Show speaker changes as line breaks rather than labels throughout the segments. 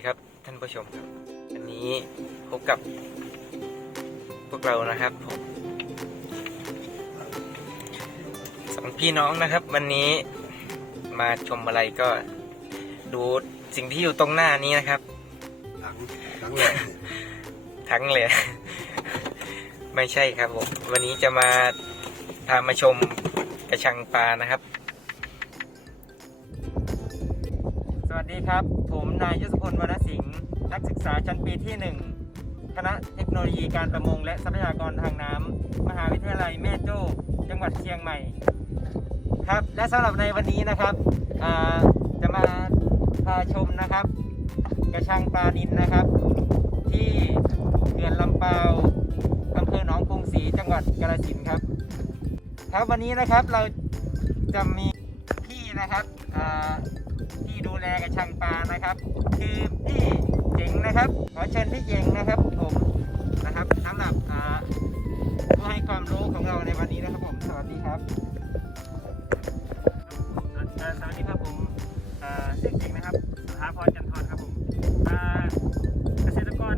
ดีครับท่านผู้ชมครับวันนี้พบกับพวกเรานะครับผมสองพี่น้องนะครับ วันนี้มาชมอะไรก็ดูสิ่งที่อยู่ตรงหน้านี้นะครับ
หลังหลังเลย
ทั้งเลย ไม่ใช่ครับผมวันนี้จะมาพามาชมกระชังปลานะครับ สวัสดีครับ ผมนายยศพลวรรณสิงห์นักศึกษาชั้นปีที่ 1 คณะเทคโนโลยีการประมงและทรัพยากรทางน้ำมหาวิทยาลัยแม่โจ้ จังหวัดเชียงใหม่ ครับและสำหรับในวันนี้นะครับจะมาพาชมนะครับ กระชังปลานินนะครับ ที่เขื่อนลำเปาอำเภอหนองกรุงศรีจังหวัดกาฬสินธุ์ครับ ครับวันนี้นะครับเราจะมี นะครับที่ดูแลกระชังปลานะครับ คือพี่เจ๋งนะครับ ขอเชิญพี่เจ๋งนะครับผมนะครับสำหรับผู้ให้ความรู้ของเราในวันนี้นะครับผมสวัสดีครับ
สวัสดีครับผมเอ่อชื่อเก่งนะครับสถาพรจันทร์ครับผมเกษตรกร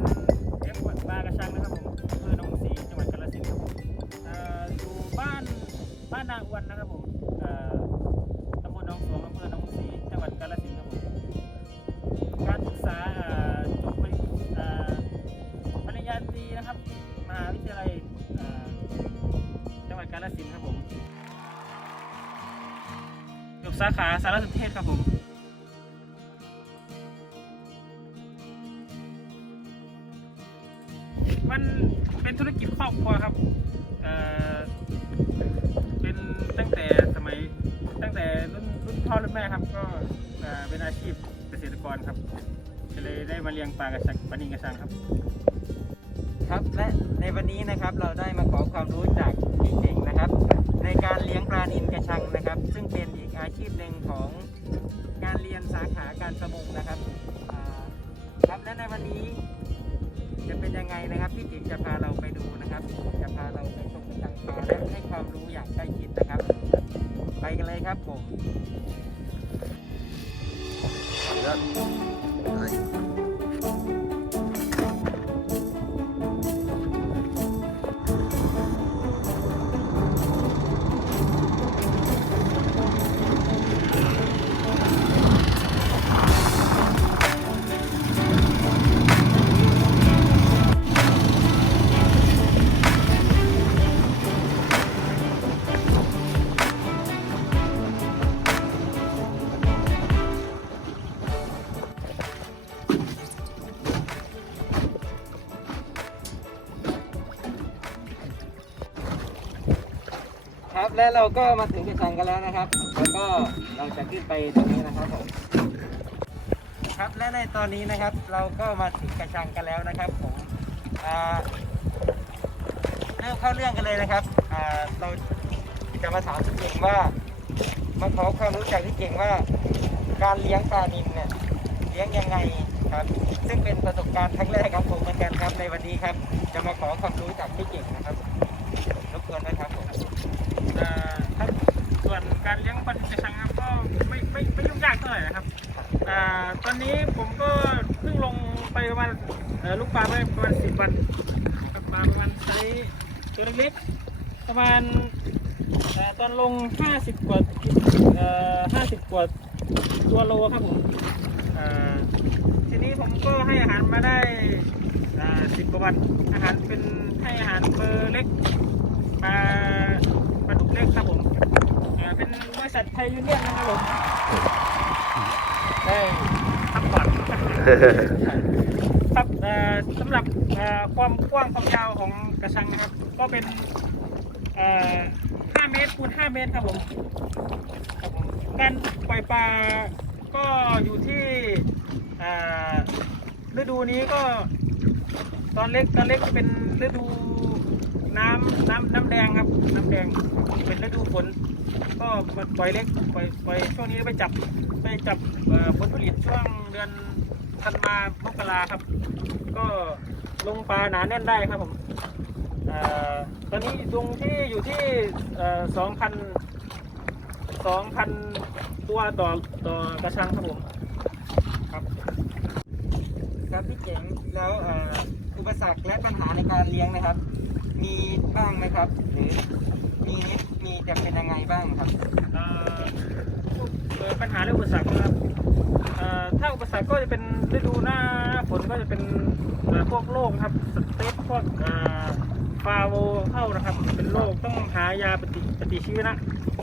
เลี้ยงปลากระชังนะครับผมอำเภอหนองศรีจังหวัดกาฬสินธุ์ครับผมอยู่บ้านบ้านนาอวนนะครับ สาขาสารสนเทศครับผม
ในวันนี้นะครับเราได้มาขอความรู้จากพี่เก่งนะครับ ในการเลี้ยงปลานิลกระชังนะครับ ซึ่งเป็นอีกอาชีพหนึ่งของการเรียนสาขาการประมงนะครับครับและในวันนี้จะเป็นยังไงนะครับพี่เก่งจะพาเราไปดูนะครับ จะพาเราไปชมกระชังปลาและให้ความรู้อย่างใกล้ชิดนะครับ ไปกันเลยครับผม
แและ
เราก็มาถึงกระชังกันแล้วนะครับ แล้วก็เราจะขึ้นไปตรงนี้นะครับผมครับและในตอนนี้นะครับ เราก็มาถึงกระชังกันแล้วนะครับผมเริ่มเข้าเรื่องกันเลยนะครับเราจะมาถามพี่เก่งว่ามาขอความรู้จากพี่เก่งว่า การเลี้ยงปลานิลเนี่ยเลี้ยงยังไงครับ ซึ่งเป็นประสบการณ์ครั้งแรกของผมเหมือนกันครับในวันนี้ครับ จะมาขอความรู้จากพี่เก่งนะครับรบกวนนะครับผม
เอ่อครับส่วน การเลี้ยงปลานิลกระชังครับก็ไม่ไม่ไม่ยุ่งยากเท่าไหร่นะครับอ่าตอนนี้ผมก็เพิ่งลงไปประมาณลูกปลาไปประมาณสิบวันกับปลาประมาณไซส์ตัวเล็กๆประมาณตอนลงห้าสิบกว่าเอ่อห้าสิบกว่าตัวโลครับผมทีนี้ผมก็ให้อาหารมาได้สิบกว่าวันอาหารเป็นให้อาหารเบอร์เล็กปลาปลาดุกเล็กครับผม เป็นบริษัทไทยยูเนียนนะครับผมได้พักผ่อนครับเอ่อสำหรับเอ่อความกว้างความยาวของกระชังนะครับ ก็เป็นเอ่อ5เมตรคูณ5เมตรครับผมครับผมการปล่อยปลาก็อยู่ที่อ่าฤดูนี้ก็ตอนเล็กตอนเล็กเป็นฤดูน้ำน้ำน้ำแดงครับ น้ำแดงเป็นฤดูฝน ก็ปล่อยเล็กปล่อยปล่อยช่วงนี้ไปจับไปจับผลผลิตช่วงเดือนธันวามกราครับ ก็ลงปลาหนาแน่นได้ครับผมอตอนนี้ตรงที่อยู่ที่สองพันสองพันตัวต่อต่อกระชังครับผมครับ
ครับพี่เจ๋งแล้วอุปสรรคและปัญหาในการเลี้ยงนะครับ มีบ้างไหมครับ หรือมีนิด มีจะเป็นยังไงบ้างครับ
เอ่อเอ่อปัญหาเรื่องอุปสรรคนะครับเอ่อถ้าอุปสรรคก็จะเป็นฤดูหน้าฝนก็จะเป็นเอ่อพวกโรคครับสเตปพวกเอ่อฟาโวเข้านะครับ เป็นโรคต้องหายาปฏิปฏิชีวนะ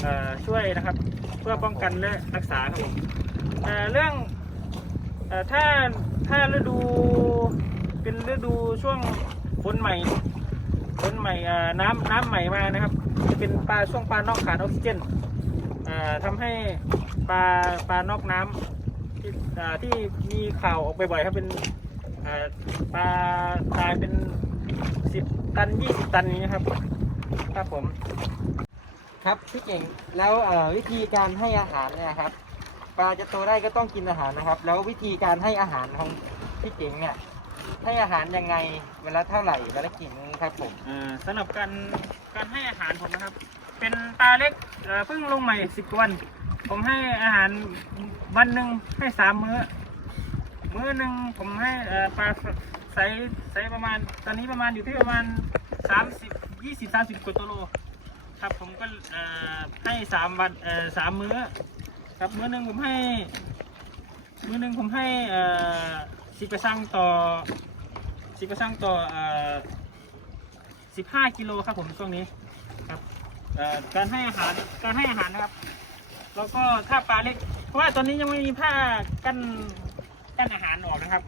เอ่อช่วยนะครับ เพื่อป้องกันและรักษาครับผมเอ่อเรื่องเอ่อถ้าถ้าฤดูเป็นฤดูช่วงฝนใหม่ ฝนใหม่เอ่อน้ำน้ำใหม่มานะครับจะเป็นปลาช่วงปลานอกขาดออกซิเจนเอ่อทำให้ปลาปลานอกน้ำที่ที่มีข่าวออกบ่อยๆครับเป็นปลาตายเป็นสิบตันยี่สิบตันนี้ครับครับผม
ครับพี่เก่งแล้ววิธีการให้อาหารเนี่ยครับปลาจะโตได้ก็ต้องกินอาหารนะครับ แล้ววิธีการให้อาหารของพี่เก่งเนี่ย ให้อาหารยังไงเวลาเท่าไหร่เวลากี่มื้อครับผม
อ่อสำหรับการการให้อาหารผมนะครับ เป็นปลาเล็กเอ่อเพิ่งลงใหม่สิบวัน ผมให้อาหารวันหนึ่งให้สามมื้อ มื้อหนึ่งผมให้เอ่อปลาไซส์ไซส์ประมาณ ตอนนี้ประมาณอยู่ที่ประมาณสามสิบยี่สิบสามสิบกว่าตัวโลครับผมก็เอ่อให้สามวันเอ่อสามมื้อ ครับมื้อหนึ่งผมให้ มื้อหนึ่งผมให้เอ่อสิบกระชังต่อ สิบกระชังต่อ15 กิโลครับผมช่วงนี้ครับการให้อาหารการให้อาหารนะครับ แล้วก็ถ้าปลาเล็ก เพราะว่าตอนนี้ยังไม่มีผ้ากั้นกั้นอาหารออกนะครับ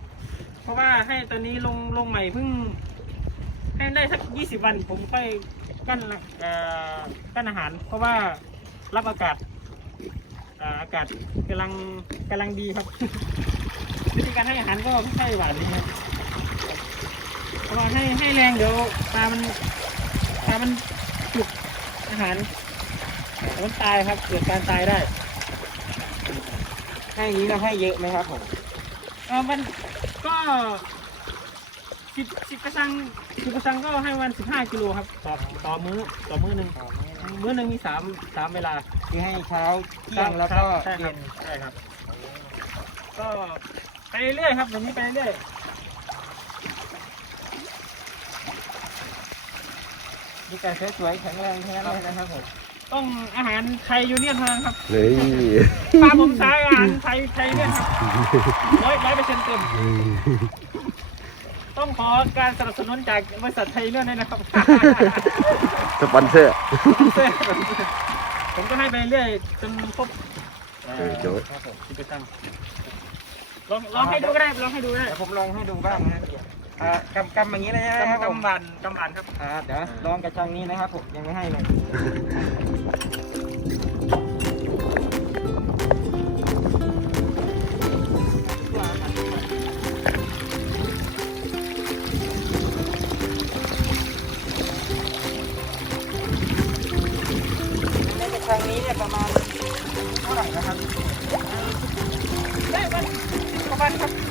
เพราะว่าให้ตอนนี้ลงลงใหม่เพิ่งให้ได้สัก 20 วันผมค่อยกั้นกั้นอาหาร เพราะว่ารับอากาศอากาศกำลังกำลังดีครับวิธีการให้อาหารก็ไม่ใช่หวานนะครับ เพราะว่าให้ให้แรงเดี๋ยวปลามันปลามันจุกอาหารเดี๋ยวมันตายครับ เกิดการตายได้
ให้อย่างนี้เราให้เยอะไหมครับผม
เออมันก็สิบสิบกระชังสิบกระชังก็ให้วันสิบห้ากิโลครับต่อต่อมื้อต่อมื้อหนึ่งมื้อหนึ่งมีสามสามเวลา
คือให้เช้าเที่ยงแล้วก็
ใช่ค
เย็
รับ
น
ใช่ครับ ก็ไปเรื่อยๆครับแบบนี้ไปเรื่อย
มีแต่สวยๆแข็งแรงทั้งนั้นเลยนะครับผม
ต้องอาหารไทยยูเนียนเท่านั้นครับ
นี่
ปลาผมสายอาหารไทยไทยเนี่ยครับร้อยร้อยเปอร์เซ็นต์เต็มต้องขอการสนับสนุนจากบริษัทไทยเนี่ยด้วยนะครับ
สปอนเซอร์
ผมก็ให้ไปเรื่อยจนครบ
เออโจ้ย
ครับผมสิบเปอร์เซ็นต์ลองลองให้ดูก็ได้ลองให้ดูได้
เดี๋ยวผมลองให้ดูบ้างนะครับพี่ อ่ากำกำอย่างนี้เลยนะครับ
กำ
ผม
กำบันกำบันครับ
อ่าเดี๋ยวลองกระชังนี้นะครับผมยังไม่ให้เลยในกระชังนี้เนี่ยประมาณเท่าไหร่นะครับ
ได้มันประมาณครับ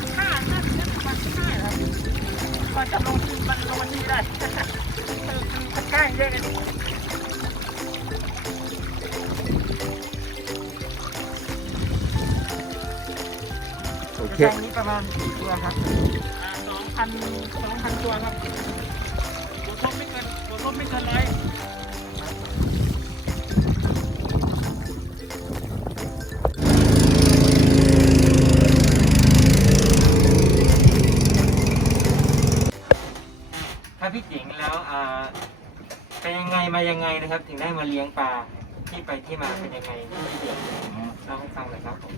ก่อนจะลงทุนมันลงวันนี้ได้มันใกล้เยอะเลย
โอก
ระ
เค
ชังนี้ประมาณกี่ตัวครับ
สองพันสองพันตัวครับบวกลบไม่เกินบวกลบไม่เกินร้อย
มายังไงนะครับ ถึงได้มาเลี้ยงปลาที่ไปที่มาเป็นยังไงพี่เจ๋งเล่าให้ฟังหน่อยครับผม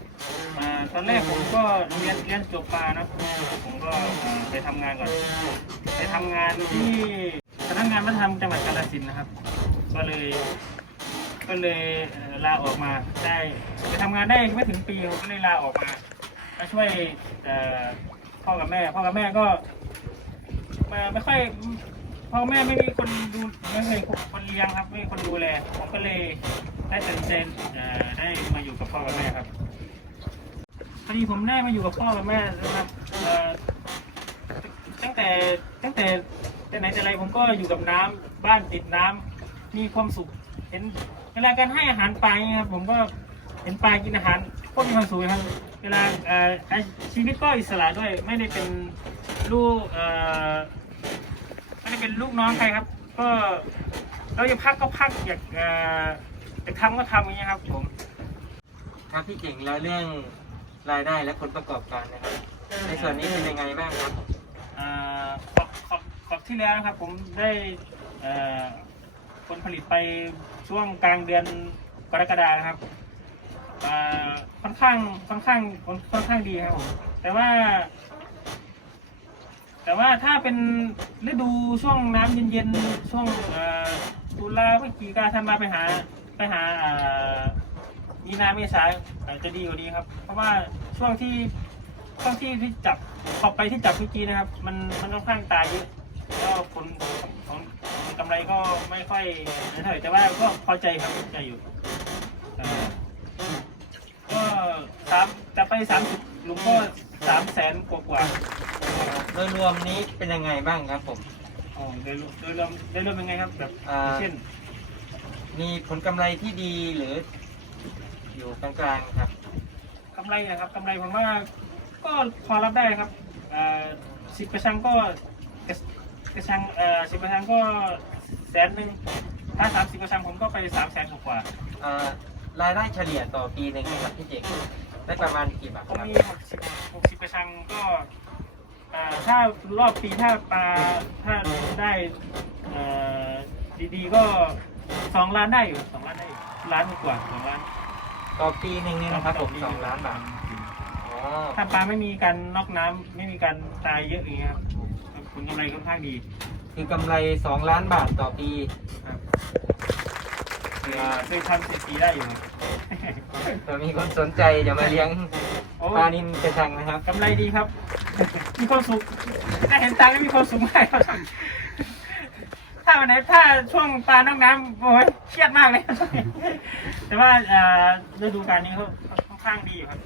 อ่าตอนแรกผมก็เรียนเรียนจบปลานะผมก็อ่าไปทำงานก่อน ไปทำงานที่สำนักงานวัฒนธรรมจังหวัดกาฬสินธุ์นะครับ ก็เลย ก็เลยเอ่อลาออกมาได้ไปทำงานได้ไม่ถึงปีผมก็เลยลาออกมามาช่วยเอ่อพ่อกับแม่ พ่อกับแม่ก็มาไม่ค่อย พ่อแม่ไม่มีคนดูไม่เคยคนเลี้ยงครับ ไม่มีคนดูแลผมก็เลยได้ตัดสินใจเอ่อได้มาอยู่กับพ่อกับแม่ครับพอดีผมได้มาอยู่กับพ่อกับแม่นะครับตั้งแต่ตั้งแต่แต่ไหนแต่ไรผมก็อยู่กับน้ำบ้านติดน้ำมีความสุข เห็นเวลาการให้อาหารปลาเนี่ยครับผมก็เห็นปลากินอาหารก็มีความสุขครับ เวลาชีวิตก็อิสระด้วยไม่ได้เป็นลูก เอ่อไม่ได้เป็นลูกน้องใครครับ ก็เราจะพักก็พักอยากเอ่ออยากทำก็ทำอย่างเงี้ยครับผม
ครับพี่เจ๋งแล้วเรื่องรายได้และผลประกอบการนะครับ ในส่วนนี้เป็นยังไงบ้างครับ
อ่าขอบขอบขอบที่แล้วนะครับ ผมได้เอ่อผลผลิตไปช่วงกลางเดือนกรกฎานะครับอ่าค่อนข้างค่อนข้างค่อนข้างดีครับผมแต่ว่า แต่ว่าถ้าเป็นฤดูช่วงน้ำเย็นๆช่วงเอ่อตุลาพฤศจิกาธันวาไปหาไปหาอ่ามีนาเมษาอาจจะดีกว่านี้ครับ เพราะว่าช่วงที่ช่วงที่ที่จับขอบไปที่จับเมื่อกี้นะครับ มันมันค่อนข้างตายเยอะก็ผลของของกำไรก็ไม่ค่อยเท่าไหร่แต่ว่าก็พอใจครับพอใจอยู่เอ่อก็สามจะไปสามสิบลุงก็สามแสนกว่ากว่าๆ
โดยรวมนี้เป็นยังไงบ้างครับผม
อ๋อโดยรวมโดยรวมโดยรวมเป็นไงครับแบบ
อ่า
เช่น
มีผลกำไรที่ดีหรือ อยู่กลางๆครับ
กำไรนะครับกำไรผมว่าก็พอรับได้ครับสิบกระชังก็กระกระชังเอ่อสิบกระชังก็แสนหนึ่งถ้าสามสิบกระชังผมก็ไปสามแสนกว่า
อ่ารายได้เฉลี่ยต่อปีหนึ่งนะครับพี่เจ๋งได้ประมาณกี่บาท
ๆ
ค
ผม
รับ
มีหกสิบหกสิบกระชังก็เอ่อถ้ารอบปีถ้าปลาถ้าได้เอ่อดีๆก็สองล้านได้อยู่สองล้านได้อยู่ล้านกว่าสองล้าน
ต่อปีหนึ่งนี่นะครับผมสองล้านบาทอ๋อ
ถ้าปลาไม่มีการนอกน้ำไม่มีการตายเยอะอย่างเงี้ยครับผลกำไรค่อนข้างดี
คือกำไรสองล้านบาทต่อปี
ครับเคยเคยทำเศรษฐีได้อยู่ครับ
ถ้ามีคนสนใจจะมาเลี้ยง
โอ้
ปลานินกระชังนะครับ
กำไรดีครับ มีความสุขถ้าเห็นตังค์ก็มีความสุขมากครับถ้าวันไหนถ้าช่วงปลานอกน้ำโอ้ยเครียดมากเลยแต่ว่าเอ่อฤดูกาลนี้เขาค่อนข้างดีอยู่ครับ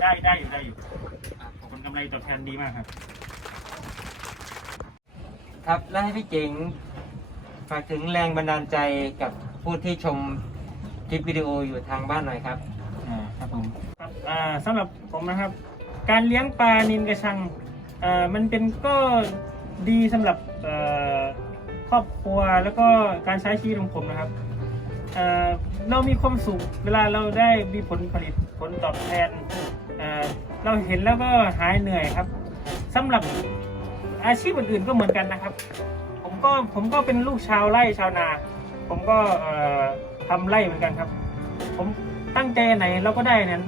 ได้ได้อยู่ได้อยู่ผลกำไรตอบแทนดีมากครับ
ครับแล้วให้พี่เจ๋งฝากถึงแรงบันดาลใจกับผู้ที่ชมคลิปวิดีโออยู่ทางบ้านหน่อยครับ
อ่า ครับผม ครับ อ่าสำหรับผมนะครับ การเลี้ยงปลานินกระชัง อ่ามันเป็นก็ดีสำหรับเอ่อครอบครัวแล้วก็การใช้ชีวิตของผมนะครับเอ่อเรามีความสุขเวลาเราได้มีผลผลิตผลตอบแทนเอ่อเราเห็นแล้วก็หายเหนื่อยครับสำหรับอาชีพอื่นๆก็เหมือนกันนะครับ ผมก็ผมก็เป็นลูกชาวไร่ชาวนา ผมก็เอ่อทำไร่เหมือนกันครับ ผมตั้งใจไหนเราก็ได้นั้น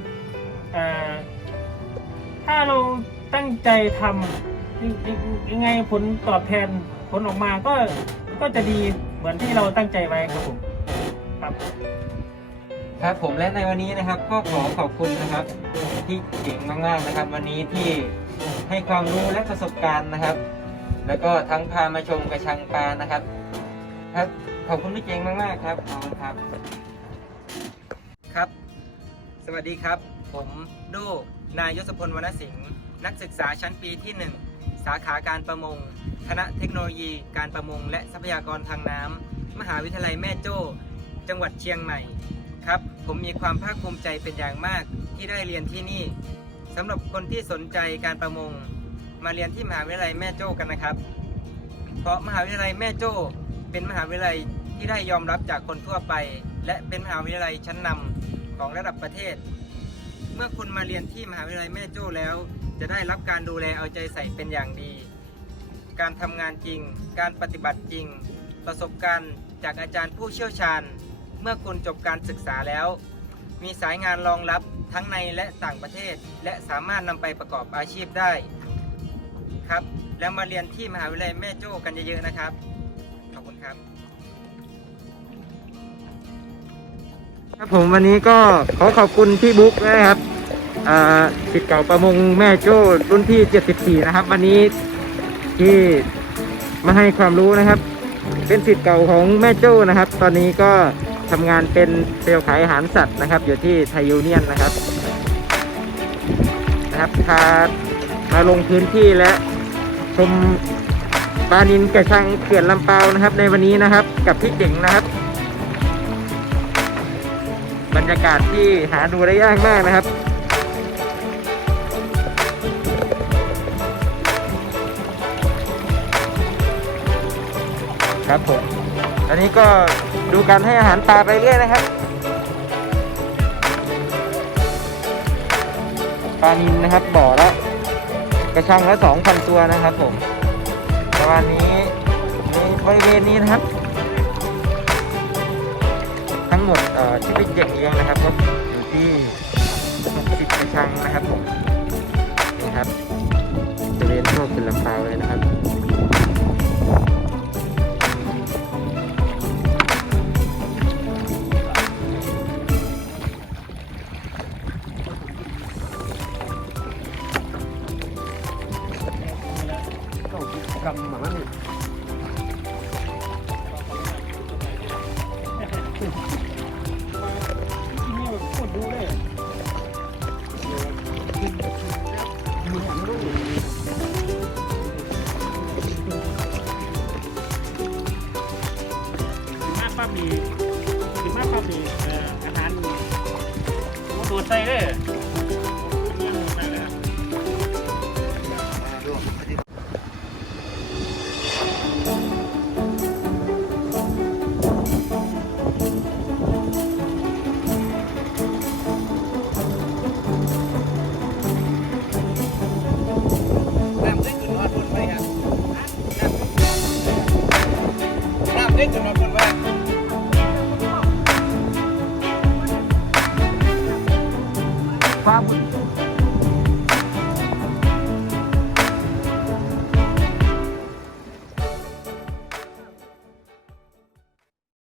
เอ่อถ้าเรา ตั้งใจทำยังไงผลตอบแทนผลออกมาก็ก็จะดีเหมือนที่เราตั้งใจไว้ครับผมครับ
ครับผมและในวันนี้นะครับก็ขอขอบคุณนะครับที่เจ๋งมากๆนะครับ วันนี้ที่ให้ความรู้และประสบการณ์นะครับ แล้วก็ทั้งพามาชมกระชังปลานะครับ ครับ ขอบคุณพี่เจ๋งมากๆครับขอบคุณครับ ครับ สวัสดีครับ ผมโดนายยศพลวรรณสิงห์ นักศึกษาชั้นปีที่ 1 สาขาการประมง คณะเทคโนโลยี การประมง และทรัพยากรทางน้ำ มหาวิทยาลัยแม่โจ้ จังหวัดเชียงใหม่ ครับ ผมมีความภาคภูมิใจเป็นอย่างมากที่ได้เรียนที่นี่สำหรับคนที่สนใจการประมง มาเรียนที่มหาวิทยาลัยแม่โจ้กันนะครับ เพราะมหาวิทยาลัยแม่โจ้เป็นมหาวิทยาลัยที่ได้ยอมรับจากคนทั่วไป และเป็นมหาวิทยาลัยชั้นนำของระดับประเทศ เมื่อคุณมาเรียนที่มหาวิทยาลัยแม่โจ้แล้ว จะได้รับการดูแลเอาใจใส่เป็นอย่างดี การทำงานจริง การปฏิบัติจริง ประสบการณ์จากอาจารย์ผู้เชี่ยวชาญ เมื่อคุณจบการศึกษาแล้ว มีสายงานรองรับทั้งในและต่างประเทศ และสามารถนำไปประกอบอาชีพได้ครับ แล้วมาเรียนที่มหาวิทยาลัยแม่โจ้กันเยอะๆนะครับ ขอบคุณครับ ครับผมวันนี้ก็ขอขอบคุณพี่บุ๊กนะครับ สิทธิ์เก่าประมงแม่โจ้รุ่นที่ 74 นะครับ วันนี้ที่มาให้ความรู้นะครับ เป็นสิทธิ์เก่าของแม่โจ้นะครับ ตอนนี้ก็ทำงานเป็นเซลล์ขายอาหารสัตว์นะครับ อยู่ที่ไทยูเนียนนะครับนะครับพามาลงพื้นที่และชมปลานินกระชังเขื่อนลำเปานะครับ ในวันนี้นะครับ กับพี่เจ๋งนะครับ บรรยากาศที่หาดูได้ยากมากนะครับ ครับผมอันนี้ก็ดูการให้อาหารปลาไปเรื่อยนะครับปลานินนะครับบ่อละกระชังละสองพันตัวนะครับผมประมาณนี้ในบริเวณนี้นะครับ ทั้งหมดที่เป็นเด็กเลี้ยงนะครับก็อยู่ที่60กระชังนะครับผมนี่ครับบริเวณทั่วเป็นลำพาวเลยนะครับ
กำม